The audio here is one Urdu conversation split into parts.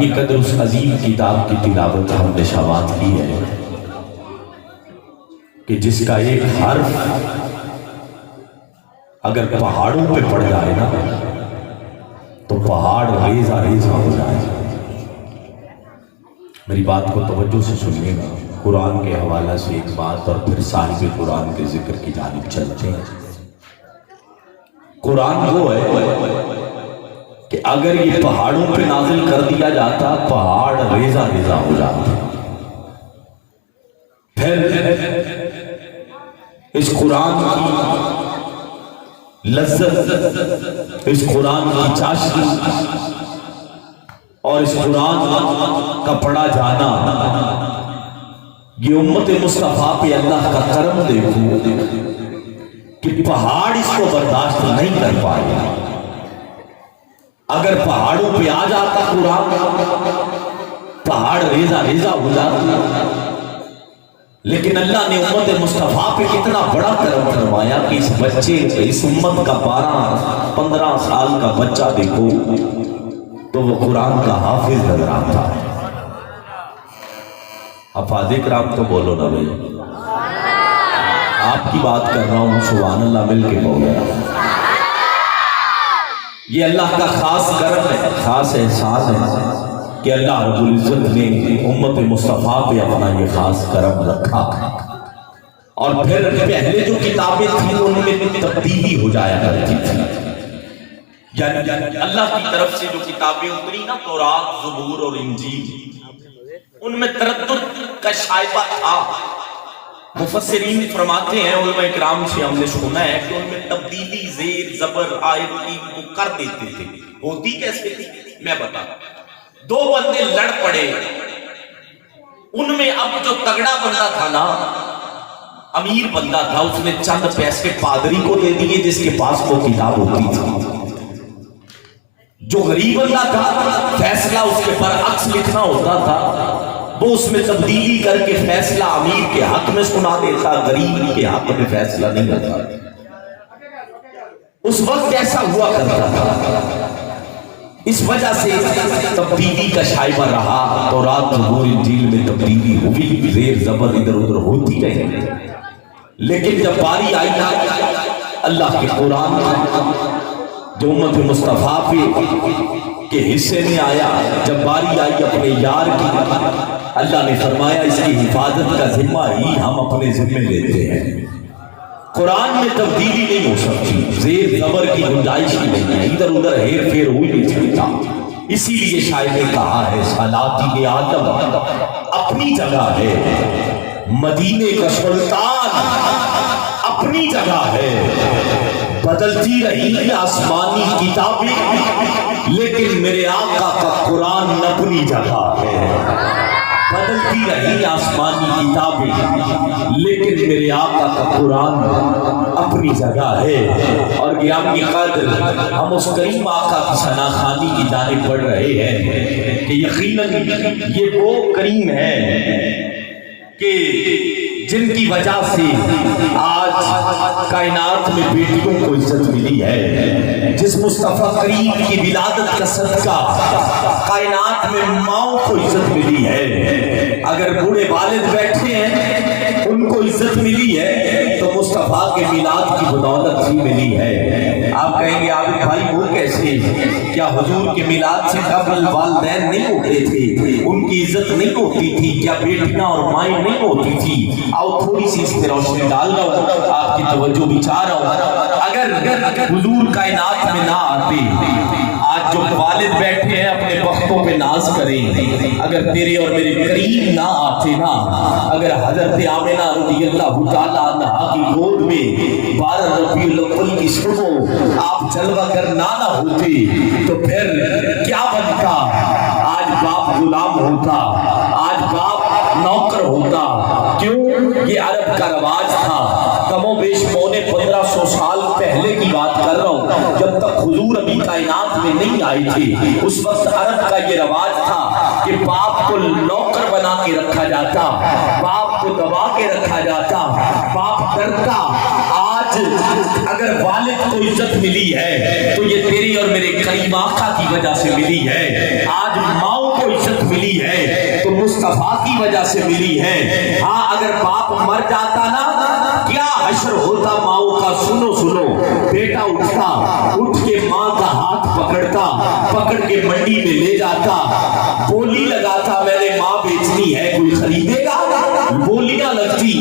یہ قدر اس عظیم کتاب کی تلاوت ہم نے شامات کی ہے کہ جس کا ایک حرف اگر پہاڑوں پہ پڑ جائے نا تو پہاڑ ریزہ ریزہ ہو جائے۔ میری بات کو توجہ سے سنیے گا، قرآن کے حوالہ سے ایک بات اور پھر صاحب قرآن کے ذکر کی جانب چلتے ہیں۔ قرآن وہ ہے کہ اگر یہ پہاڑوں پہ نازل کر دیا جاتا پہاڑ ریزہ ریزہ ہو جاتا۔ پھر اس قرآن کی لذت، اس قرآن کی چاشنی اور اس قرآن کا پڑھا جانا، یہ امت مصطفیٰ پہ اللہ کا کرم دیکھو کہ پہاڑ اس کو برداشت نہیں کر پائے۔ اگر پہاڑوں پہ آ جاتا قرآن پہاڑ ریزہ ریزہ ہو جاتا، لیکن اللہ نے امت مصطفیٰ پہ کتنا بڑا کرم فرمایا کہ اس بچے، اس امت کا 12-15 سال کا بچہ دیکھو تو وہ قرآن کا حافظ نظر آتا ہے۔ حفاظ کرام تو بولو نا بھائی، آپ کی بات کر رہا ہوں، سبحان اللہ مل کے بولو۔ یہ اللہ کا خاص کرم ہے، خاص احسان ہے کہ اللہ رب العزت نے امت مصطفیٰ پہ اپنا یہ خاص کرم رکھا، اور پھر پہلے جو کتابیں تھیں ان میں تبدیلی ہو جایا کرتی تھی۔ یعنی اللہ کی طرف سے جو کتابیں اتری نا، تورات، زبور اور انجیل، ان میں تردد کا شائبہ تھا۔ مفسرین فرماتے ہیں، علماء کرام سے ہم نے سنا ہے کہ ان میں تبدیلی زیر زبر آیت کی وہ کر دیتے تھے۔ ہوتی کیسے تھی میں بتاتا ہوں۔ 2 بندے لڑ پڑے، ان میں اب جو تگڑا بندہ تھا نا، امیر بندہ تھا، اس نے چند پیسے پادری کو دے دیے جس کے پاس وہ کتاب ہوتی تھی۔ جو غریب بندہ تھا فیصلہ اس کے برعکس لکھنا ہوتا تھا، وہ اس میں تبدیلی کر کے فیصلہ امیر کے حق میں سنا دیتا، غریب کے حق میں فیصلہ نہیں کرتا۔ اس وقت ایسا ہوا کرتا تھا، اس وجہ سے تبدیلی کا شائبہ رہا، تورات زبور انجیل میں تبدیلی ہوئی، زیر زبر ادھر ادھر ہوتی رہی۔ لیکن جب باری آئی اللہ کے قرآن جو امت مصطفیٰ کے حصے میں آیا، جب باری آئی اپنے یار کی، اللہ نے فرمایا اس کی حفاظت کا ذمہ ہی ہم اپنے ذمہ لیتے ہیں۔ قرآن میں تبدیلی نہیں ہو سکتی، زیر زبر کی گنجائش ہی نہیں ہے، ادھر ادھر ہیر پھیر ہوئی نہیں سکتا۔ اسی لیے شاعر نے کہا ہے، سلاطین آدم اپنی جگہ ہے، مدینے کا سلطان اپنی جگہ ہے، بدلتی رہی آسمانی کتابیں لیکن میرے آقا کا قرآن اپنی جگہ ہے۔ بدلتی رہی آسمانی کتابیں لیکن میرے آقا کا قرآن اپنی جگہ ہے۔ اور قیام کی قدر ہم اس کریم آقا کی ثنا خوانی کی جانب بڑھ رہے ہیں کہ یقیناً یہ وہ کریم ہے کہ جن کی وجہ سے آج کائنات میں بیٹیوں کو عزت ملی ہے، جس مصطفیٰ کریم کی ولادت کا صدقہ کائنات میں ماؤں کو عزت ملی ہے۔ اگر بوڑھے والد بیٹھے ہیں ان کو عزت ملی ہے تو مصطفیٰ کے میلاد کی بدولت ہی ملی ہے۔ آپ کہیں گے عابد بھائی وہ کیسے؟ کیا حضور کے میلاد سے قبل والدین نہیں ہوتے تھے؟ ان کی عزت نہیں ہوتی تھی؟ کیا بیٹیاں اور مائیں نہیں ہوتی تھی؟ آؤ تھوڑی سی اس پہ روشنی ڈال رہا ہوں، آپ کی توجہ بھی چاہ رہا ہوں۔ اگر حضور کائنات میں نہ آتے، آج جو والد بیٹھے ہیں اپنے بختوں پہ ناز کریں، اگر تیرے اور میرے قریب نہ آتے نا، اگر حضرت آمنہ رضی اللہ تعالیٰ عنہا کی گود میں 12 ربیع الاول کی صبح آپ جلوہ گر نہ ہوتے تو پھر کیا بنتا؟ آج باپ غلام ہوتا، آج باپ نوکر ہوتا۔ کیوں؟ یہ عرب کا رواج تھا، کم و بیش 1500 سال پہلے کی بات کر رہا ہوں، جب تک حضور ابھی کائنات میں نہیں آئے تھے۔ اس وقت عرب کا یہ رواج تھا کہ باپ کو نوکر بنا کے رکھا جاتا، باپ کو دبا کے رکھا جاتا، باپ ڈرتا۔ آج اگر والد کو عزت ملی ہے تو یہ تیری اور میرے کریم آقا کی وجہ سے ملی ہے۔ آج ماؤں کو کی وجہ سے ملی ہے. ہاں اگر باپ مر جاتا نا کیا حشر ہوتا ماؤں کا. سنو سنو, بیٹا اٹھتا, اٹھ کے ماں کا ہاتھ پکڑتا, پکڑ کے منڈی میں لے جاتا, بولی لگاتا میں نے ماں بیچنی ہے کوئی خریدے گا. بولیاں لگتی,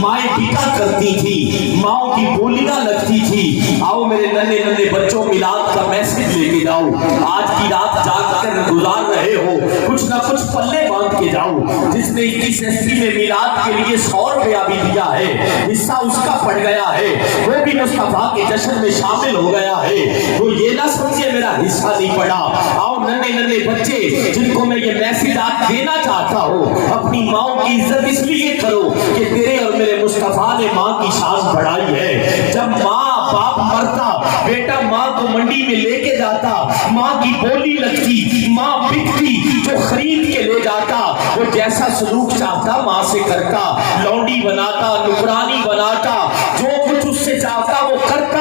مائیں ٹکا کرتی تھی, ماؤں کی بولیاں لگتی تھی. آؤ میرے ننے ننے بچوں, میلاد کا میسج لے کے جاؤ. آج کی رات جاگ کر گزار رہے ہو, کچھ نہ کچھ پلے باندھ کے جاؤ. جس نے 21 میں میلاد کے لیے 100 روپیہ بھی دیا ہے, حصہ اس کا پڑ گیا ہے, وہ بھی مصطفیٰ کے جشن میں شامل ہو گیا ہے. وہ یہ نہ سمجھے میرا حصہ نہیں پڑا. آؤ ننے ننے بچے جن کو میں یہ میسج آج دینا چاہتا ہوں, اپنی ماؤں کی عزت اس لیے کرو کہ تیرے اور میرے مصطفیٰ نے ماں کی شان بڑھائی ہے. جب ماں باپ مرتا, بیٹا ماں کو منڈی میں لے کے جاتا, ماں کی بولی لگتی, ماں بکتی, جو خرید کے لے جاتا وہ جیسا سلوک چاہتا ماں سے کرتا. لونڈی بناتا, نکرانی بناتا, جو کچھ اس سے چاہتا وہ کرتا.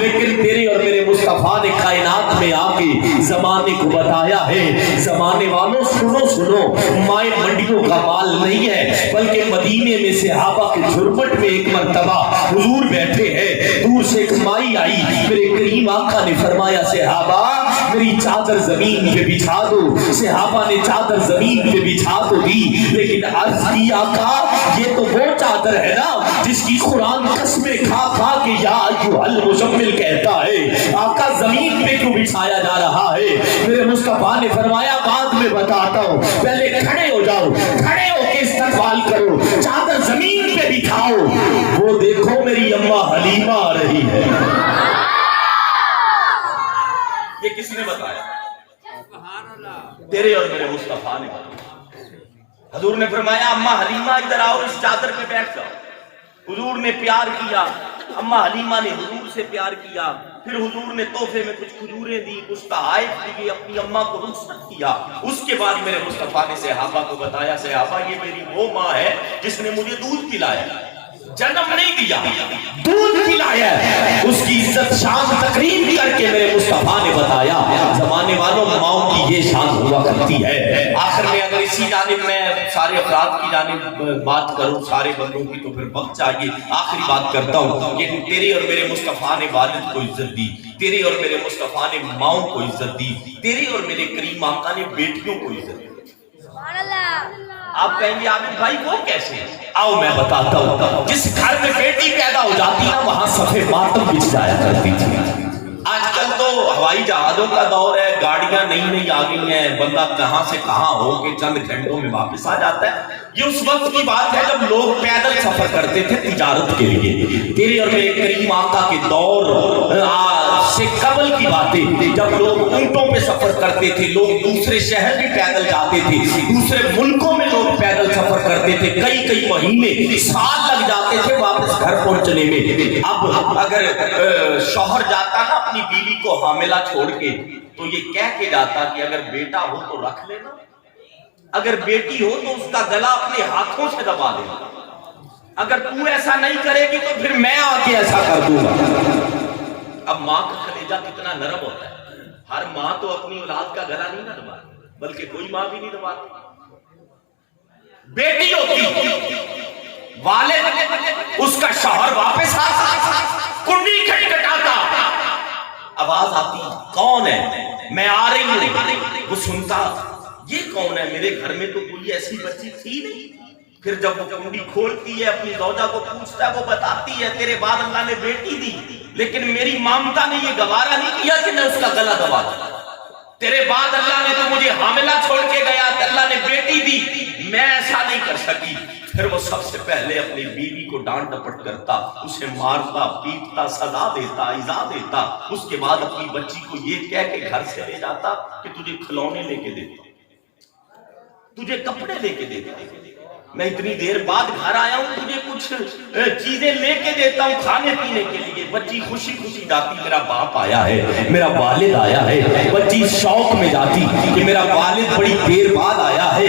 لیکن تیرے اور میرے مصطفیٰ نے کائنات میں آ کے زمانے کو بتایا ہے, زمانے والوں سنو سنو, مائیں منڈیوں کا مال نہیں ہے, بلکہ مدینے میں صحابہ کے جھرمٹ میں ایک مرتبہ حضور بیٹھے ہیں, دور سے ایک مائی آئی, میرے کریم آقا نے فرمایا صحابہ میری چادر زمین پہ بچھا دو. صحابہ نے چادر زمین پہ بچھا تو دی, لیکن عرض کی آقا یہ تو وہ چادر ہے نا جس کی قرآن قسمیں کھا کھا کے یا ایھا المزمل کہتا ہے. آقا زمین پہ کیوں بچھایا جا رہا ہے؟ میرے مصطفیٰ نے فرمایا بعد میں بتاتا ہوں, پہلے کھڑے ہو جاؤ, کھڑے ہو کے استقبال کرو, چادر زمین پہ بچھاؤ. وہ دیکھو میری اماں حلیمہ آ رہی ہے. یہ کس نے بتایا؟ تیرے اور میرے مصطفیٰ نے بتایا. حضور نے فرمایا اماں حلیمہ ادھر آؤ, اس چادر پہ بیٹھ جاؤ. حضور نے پیار کیا, اماں حلیمہ نے حضور سے پیار کیا. پھر حضور نے تحفے میں کچھ کھجوریں دی, کچھ تحائف دیے, اپنی اماں کو رخصت کیا. اس کے بعد میرے مصطفیٰ نے صحابہ کو بتایا صحابہ یہ میری وہ ماں ہے جس نے مجھے دودھ پلایا, جنم نہیں دیا, دودھ پلایا. اس کی عزت شان تقریب کر کے میرے مصطفیٰ نے بتایا زمانے والوں ماؤں کی یہ شان ہوا کرتی ہے. آخر میں اگر اسی جانب میں سارے افراد کی جانب بات کروں, سارے بندوں کی, تو پھر وقت چاہیے. آخری بات کرتا ہوں کہ تیرے اور میرے مصطفیٰ نے والد کو عزت دی, تیرے اور میرے مصطفیٰ نے ماؤں کو عزت دی, تیرے اور میرے کریم آقا نے بیٹیوں کو عزت دی. آپ کہیں گے عابد بھائی وہ کیسے؟ آؤ میں بتاتا ہوں. جس گھر میں بیٹی پیدا ہو جاتی نا وہاں صفے ماتم بچھ جایا کرتی تھی. آج کل تو ہوائی جہازوں کا دور ہے, گاڑیاں نئی نئی آ گئی ہیں, بندہ کہاں سے کہاں ہو کے چند گھنٹوں میں واپس آ جاتا ہے. یہ اس وقت کی بات ہے جب لوگ پیدل سفر کرتے تھے تجارت کے لیے. تیرے اور میرے کریم آقا کے دور سے قبل کی باتیں, جب لوگ اونٹوں پہ سفر کرتے تھے, لوگ دوسرے شہر بھی پیدل جاتے تھے, دوسرے ملکوں میں لوگ پیدل سفر کرتے تھے, کئی کئی مہینے سال لگ جاتے تھے واپس گھر پہنچنے میں. اب اگر شوہر جاتا نا اپنی بیوی کو حاملہ چھوڑ کے, تو یہ کہہ کے جاتا کہ اگر بیٹا ہو تو رکھ لینا, اگر بیٹی ہو تو اس کا گلا اپنے ہاتھوں سے دبا دینا, اگر تو ایسا نہیں کرے گی تو پھر میں آ کے ایسا کر دوں گا. اب ماں کا کلیجہ کتنا نرم ہوتا ہے. ہر ماں تو اپنی اولاد کا گلا نہیں نہ دباتی, بلکہ کوئی ماں بھی نہیں دباتی. بیٹی ہوتی, والد اس کا شوہر واپس آتا, کنڈی کھٹکھٹاتا, آواز آتی کون ہے, میں آ رہی ہوں. وہ سنتا یہ کون ہے, میرے گھر میں تو کوئی ایسی بچی تھی نہیں. پھر جب وہ کنڈی کھولتی ہے اپنی زوجہ کو پوچھتا ہے, وہ بتاتی ہے تیرے بعد اللہ نے بیٹی دی, لیکن میری مامتا نے یہ گوارا نہیں کیا کہ میں اس کا گلا دبا دوں. تیرے بعد اللہ نے تو مجھے حاملہ چھوڑ کے گیا, اللہ نے بیٹی دی, میں ایسا نہیں کر سکی. پھر وہ سب سے پہلے اپنی بیوی کو ڈانٹ ڈپٹ کرتا, اسے مارتا, پیٹتا, سزا دیتا, ایذا دیتا. اس کے بعد اپنی بچی کو یہ کہہ کے گھر سے لے جاتا کہ تجھے کھلونے لے کے دیتا, تجھے کپڑے لے کے دیتا, میں اتنی دیر بعد گھر آیا ہوں, تجھے کچھ چیزیں لے کے دیتا ہوں کھانے پینے کے لیے. بچی خوشی خوشی جاتی میرا باپ آیا ہے, میرا والد آیا ہے. بچی شوق میں جاتی کہ میرا والد بڑی دیر بعد آیا ہے.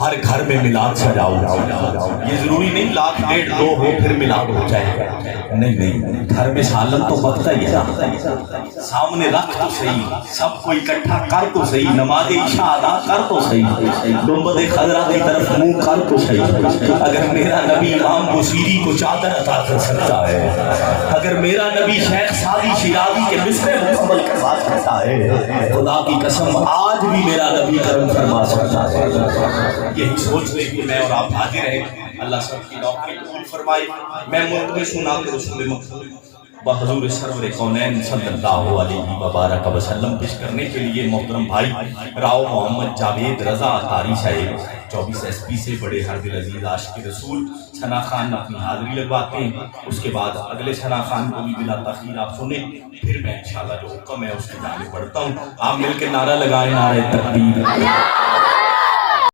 ہر گھر میں میلاد سجاؤ. یہ ضروری نہیں 1 لاکھ 1.5 2 ہو پھر میلاد ہو جائے. نہیں گھر میں سالن تو بنتا ہی ہے. سامنے رکھ تو صحیح, سب کو اکٹھا کر تو صحیح, نماز عشاء ادا کر تو صحیح, گنبد خضرا کی طرف منہ کر تو صحیح. اگر میرا نبی امام بصیری کو چادر عطا کر سکتا ہے, اگر میرا نبی شیخ سعدی شیرازی کے مصرع مکمل کروا سکتا ہے, خدا کی قسم آج بھی میرا نبی کرم فرما سکتا ہے. یہی سوچ لے کہ میں اور آپ حاضر ہیں. اللہ سب کی نوکری قبول فرمائے. میں ملتمس ہوں نام رسول مقبول بحضور سرور کونین صلی اللہ علیہ وبارک وسلم پیش کرنے کے لیے محترم بھائی راؤ محمد جاوید رضا اطاری صاحب 24 ایس پی سے بڑے ہر دل عزیز عاشق رسول ثنا خان اپنی حاضری لگواتے ہیں. اس کے بعد اگلے ثنا خان کو بھی بلا تاخیر آپ سنیں, پھر میں انشاءاللہ جو حکم ہے اس کی جانب بڑھتا ہوں. آپ مل کے نعرہ لگائیں, نعرہ تکبیر.